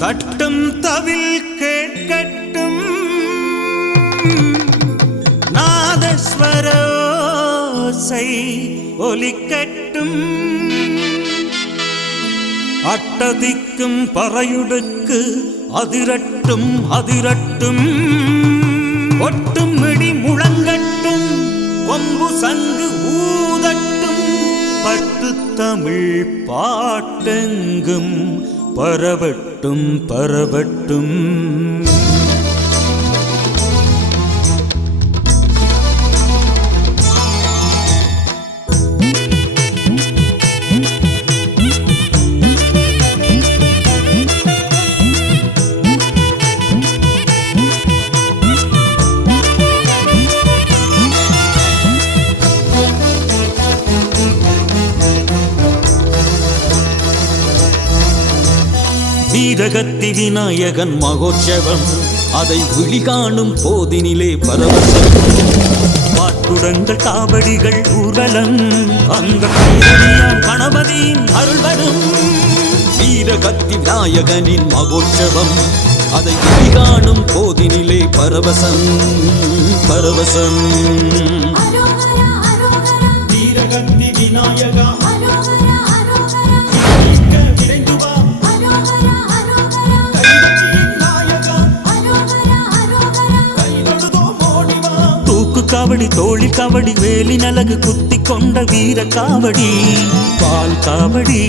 தட்டும் தவில் கேட்கட்டும் நாதஸ்வரோசை ஒலிக்கட்டும் அட்டதிக்கும் பறையுடுக்கு அதிரட்டும் அதிரட்டும் ஒட்டும் இடி முழங்கட்டும் கொம்பு சங்கு ஊதட்டும் பட்டு தமிழ் பாட்டெங்கும் பரவட்டும் பரவட்டும் வீரகத்தி விநாயகன் மகோற்சவம் அதை விழி காணும் போதினிலே பரவசம் பாட்டுடங்கள் காவடிகள் ஊரலம் அந்த கணபதியின் அருள் வரும் வீரகத்தி விநாயகனின் மகோற்சவம் அதை விழி காணும் போதினிலே பரவசம் பரவசம் வீரகத்தி விநாயகா காவடி தோழி காவடி வேலி நலகு குத்தி கொண்ட வீர காவடி பால் காவடி